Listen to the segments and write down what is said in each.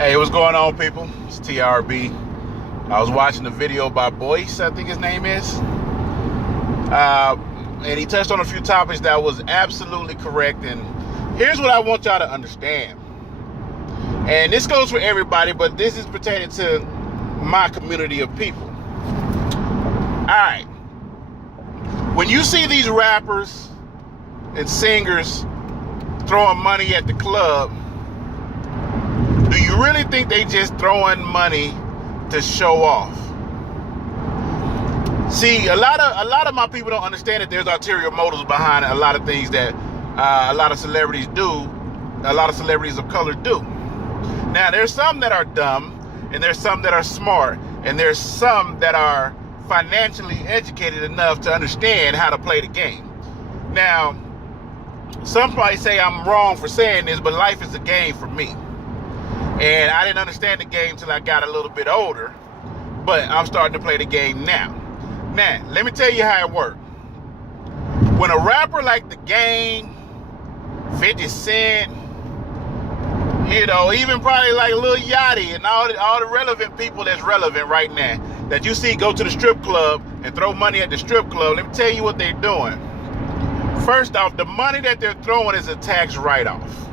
Hey, what's going on, people? It's TRB. I was watching a video by Boyce, I think his name is. And he touched on a few topics that was absolutely correct. And here's what I want y'all to understand. And this goes for everybody, but this is pertaining to my community of people. Alright. When you see these rappers and singers throwing money at the club, do you really think they just throwing money to show off? See, a lot of my people don't understand that there's ulterior motives behind a lot of things that a lot of celebrities do, a lot of celebrities of color do. Now, there's some that are dumb, and there's some that are smart, and there's some that are financially educated enough to understand how to play the game. Now, some probably say I'm wrong for saying this, but life is a game for me. And I didn't understand the game till I got a little bit older, but I'm starting to play the game now. Now, let me tell you how it works. When a rapper like The Game, 50 Cent, even probably like Lil Yachty and all the relevant people that's relevant right now, that you see go to the strip club and throw money at the strip club, let me tell you what they're doing. First off, the money that they're throwing is a tax write-off.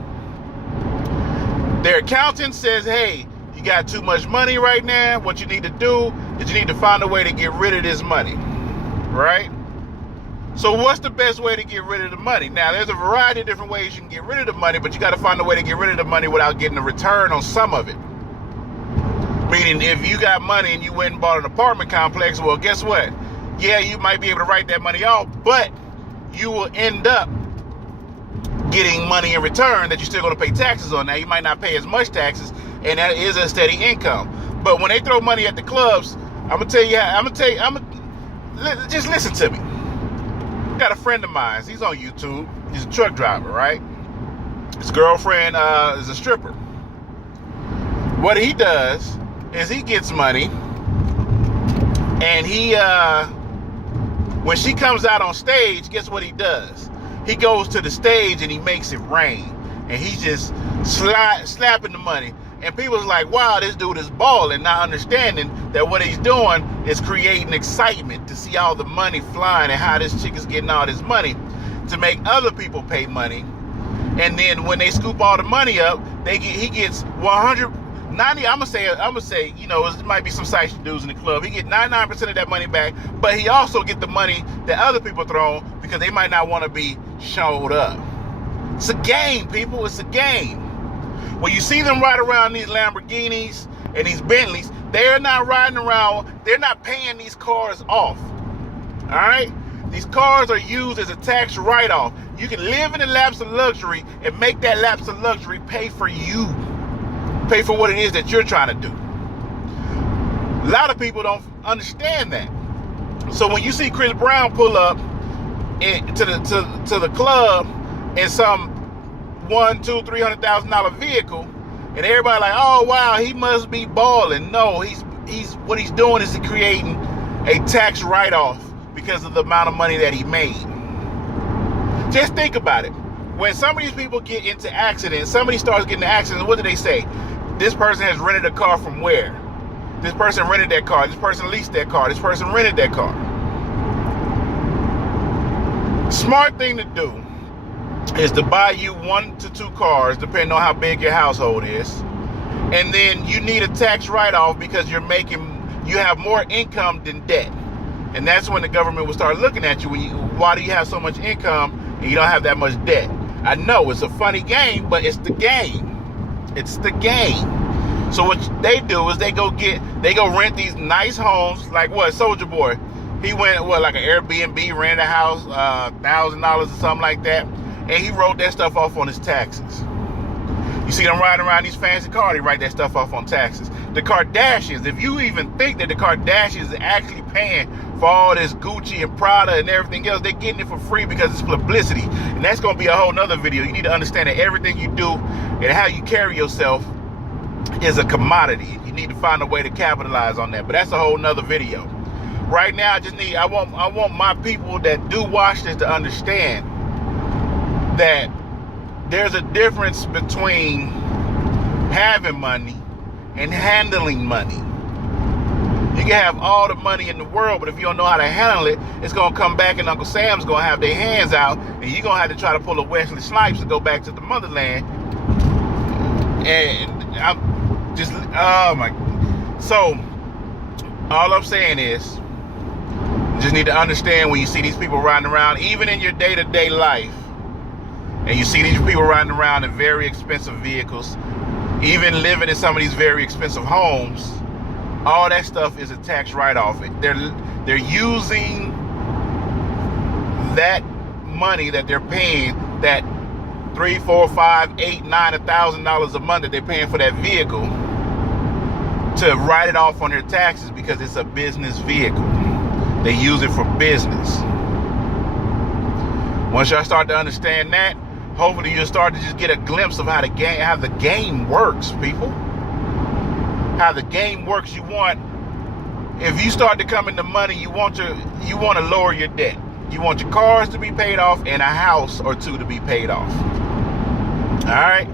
Their accountant says, hey, you got too much money right now. What you need to do is you need to find a way to get rid of this money, right? So what's the best way to get rid of the money? Now, there's a variety of different ways you can get rid of the money, but you got to find a way to get rid of the money without getting a return on some of it. Meaning, if you got money and you went and bought an apartment complex, well, guess what? Yeah, you might be able to write that money off, but you will end up getting money in return that you're still going to pay taxes on. Now, you might not pay as much taxes, and that is a steady income. But when they throw money at the clubs, just listen to me. I got a friend of mine. He's on YouTube. He's a truck driver, right? His girlfriend is a stripper. What he does is he gets money, and when she comes out on stage, guess what he does? He goes to the stage and he makes it rain. And he's just slapping the money. And people's like, wow, this dude is balling, not understanding that what he's doing is creating excitement to see all the money flying and how this chick is getting all this money to make other people pay money. And then when they scoop all the money up, he gets 190. I'm gonna say, it might be some side dudes in the club. He get 99% of that money back, but he also get the money that other people throw because they might not want to be showed up. It's a game, people. It's a game. When you see them ride around these Lamborghinis and these Bentleys, they're not riding around. They're not paying these cars off. All right? These cars are used as a tax write-off. You can live in a lapse of luxury and make that lapse of luxury pay for you. Pay for what it is that you're trying to do. A lot of people don't understand that. So when you see Chris Brown pull up to the club in some $100,000, $200,000, $300,000 vehicle, and everybody like, oh wow, he must be balling. No, he's what he's doing is creating a tax write-off because of the amount of money that he made. Just think about it. When some of these people get into accidents, somebody starts getting into accidents, what do they say? This person has rented a car from where? This person rented that car. This person leased that car. This person rented that car. Smart thing to do is to buy you 1 to 2 cars, depending on how big your household is. And then you need a tax write-off because you have more income than debt. And that's when the government will start looking at you. Why do you have so much income and you don't have that much debt? I know it's a funny game, but it's the game. It's the game. So what they do is they go rent these nice homes, like what, Soulja Boy. He went, like an Airbnb, rented a house, $1,000 or something like that. And he wrote that stuff off on his taxes. You see them riding around these fancy cars, they write that stuff off on taxes. The Kardashians, if you even think that the Kardashians are actually paying for all this Gucci and Prada and everything else, they're getting it for free because it's publicity. And that's going to be a whole nother video. You need to understand that everything you do and how you carry yourself is a commodity. You need to find a way to capitalize on that. But that's a whole nother video. Right now, I want my people that do watch this to understand that there's a difference between having money and handling money. You can have all the money in the world, but if you don't know how to handle it, it's going to come back and Uncle Sam's going to have their hands out, and you're going to have to try to pull a Wesley Snipes to go back to the motherland. And I'm just, oh my. So, all I'm saying is, you just need to understand when you see these people riding around, even in your day-to-day life, and you see these people riding around in very expensive vehicles, even living in some of these very expensive homes, all that stuff is a tax write-off. They're using that money that they're paying, that $3, $4, $5, $8, $9, $1,000 a month that they're paying for that vehicle, to write it off on their taxes because it's a business vehicle. They use it for business. Once y'all start to understand that, hopefully you'll start to just get a glimpse of how the game works, people. How the game works. If you start to come into money, you want to lower your debt. You want your cars to be paid off and a house or two to be paid off. All right.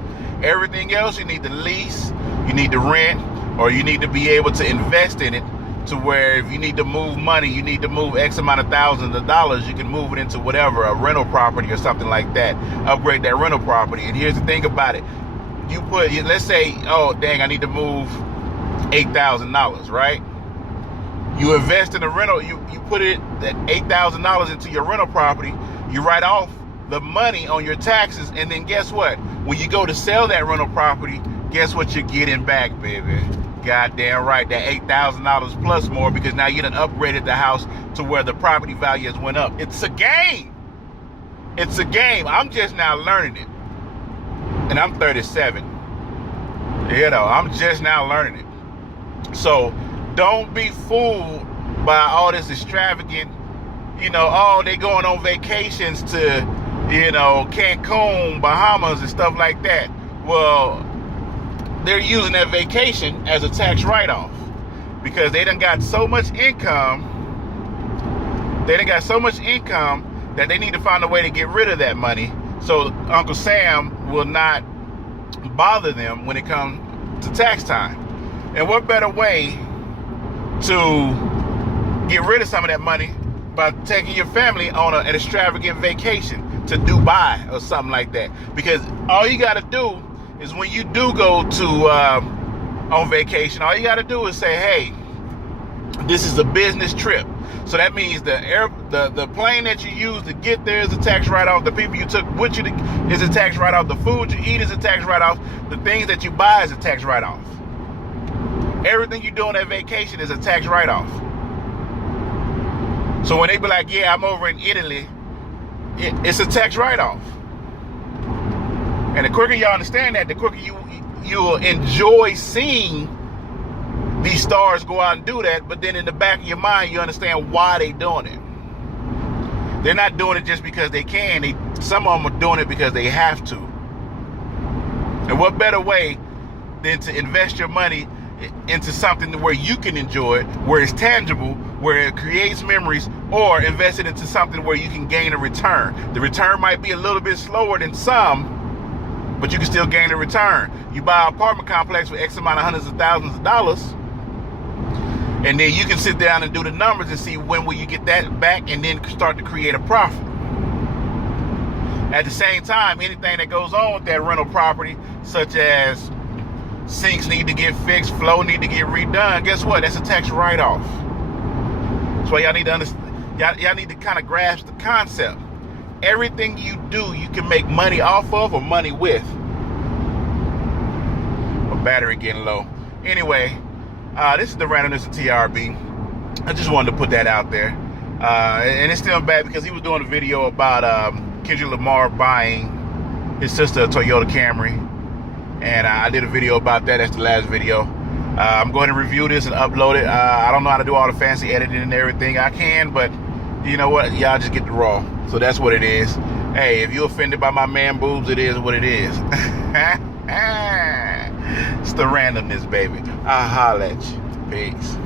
Everything else you need to lease, you need to rent, or you need to be able to invest in it, to where if you need to move money, you need to move X amount of thousands of dollars, you can move it into whatever, a rental property or something like that. Upgrade that rental property. And here's the thing about it. Let's say, oh, dang, I need to move $8,000, right? You invest in a rental, you put that $8,000 into your rental property, you write off the money on your taxes, and then guess what? When you go to sell that rental property, guess what you're getting back, baby? Goddamn right, that $8,000 plus more, because now you done upgraded the house to where the property value has went up. It's a game. It's a game. I'm just now learning it. And I'm 37. You know, I'm just now learning it. So don't be fooled by all this extravagant, they going on vacations to, Cancun, Bahamas and stuff like that. Well, they're using that vacation as a tax write-off because they done got so much income. They done got so much income that they need to find a way to get rid of that money so Uncle Sam will not bother them when it comes to tax time. And what better way to get rid of some of that money by taking your family on an extravagant vacation to Dubai or something like that? Because all you got to do is, when you do go to on vacation, all you got to do is say, hey, this is a business trip. So that means the plane that you use to get there is a tax write-off. The people you took with you is a tax write-off. The food you eat is a tax write-off. The things that you buy is a tax write-off. Everything you do on that vacation is a tax write-off. So when they be like, yeah, I'm over in Italy, it's a tax write-off. And the quicker y'all understand that, the quicker you'll enjoy seeing these stars go out and do that. But then in the back of your mind, you understand why they doing it. They're not doing it just because they can. Some of them are doing it because they have to. And what better way than to invest your money into something where you can enjoy it, where it's tangible, where it creates memories, or invest it into something where you can gain a return. The return might be a little bit slower than some, but you can still gain a return. You buy an apartment complex for X amount of hundreds of thousands of dollars, and then you can sit down and do the numbers and see when will you get that back, and then start to create a profit. At the same time, anything that goes on with that rental property, such as sinks need to get fixed, flow need to get redone, guess what? That's a tax write-off. That's why y'all need to understand. Y'all need to kind of grasp the concept. Everything you do, you can make money off of or money with. My battery getting low. Anyway, this is the randomness of TRB. I just wanted to put that out there. And it's still bad because he was doing a video about Kendrick Lamar buying his sister a Toyota Camry. And I did a video about that. That's the last video. I'm going to review this and upload it. I don't know how to do all the fancy editing and everything. I can, but you know what? Y'all just get the raw. So that's what it is. Hey, if you're offended by my man boobs, it is what it is. It's the randomness, baby. I'll holla at you. Peace.